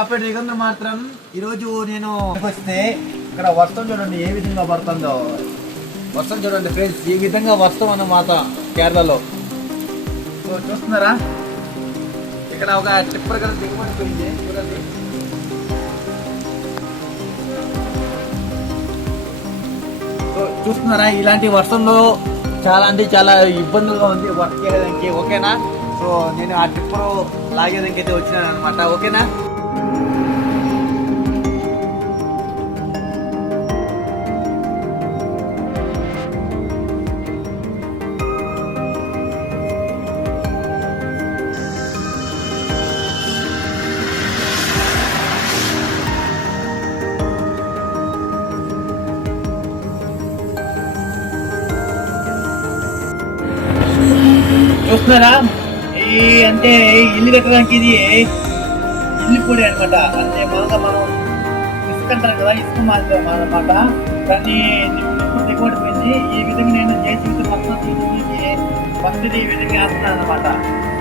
అప్పటి దిగంలో మాత్రం ఈరోజు నేను వస్తే ఇక్కడ వర్షం చూడండి ఏ విధంగా పడుతుందో. వర్షం చూడండి ఫ్రెండ్స్, ఈ విధంగా వర్షం అన్నమాట కేరళలో. సో చూస్తున్నారా, ఇక్కడ ఒక టిప్పర్ కదా దిగబడిపోయింది చూడండి. సో చూస్తున్నారా, ఇలాంటి వర్షంలో చాలా అంటే చాలా ఇబ్బందులుగా ఉంది వర్క్ చేయడానికి. ఓకేనా, సో నేను ఆ టిప్పర్ లాగేదానికి అయితే వచ్చినాను అనమాట. ఓకేనా, చూస్తున్నారా, ఈ అంటే ఇల్లు కట్టడానికి ఇది ఇల్లు పొడి అనమాట. అంటే మామూలుగా మనం ఇసుక అంటారు కదా, ఇసుక మాత్రం అనమాట. దాన్ని దిగబడిపోయింది. ఈ విధంగా నేను జేసీబీ మొత్తం తీసి ఫస్ట్ ఈ విధంగా వేస్తున్నాను అనమాట.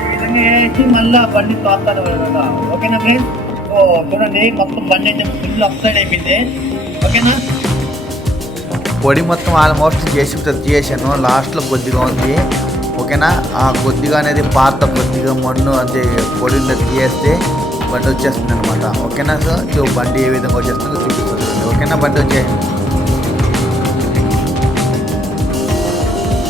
ఈ విధంగా వేసి మళ్ళీ బండి తోస్తాను అనమాట. ఓకేనా ఫ్రెండ్స్? సో చూడండి, మొత్తం బండి అయితే ఫుల్ అప్ సైడ్ అయిపోయింది. ఓకేనా, పొడి మొత్తం ఆల్మోస్ట్ జేసీబీతో తీసేసాను. లాస్ట్లో కొద్దిగా ఉంది. ఓకేనా, ఆ కొద్దిగా అనేది పాత కొద్దిగా మన్ను అంటే పొడిలో తీయేస్తే బండి వచ్చేస్తుంది అనమాట. ఓకేనా సార్, సో బండి ఏ విధంగా వచ్చేస్తుందో చూపిస్తుంది. ఓకేనా, బండి వచ్చేసింది.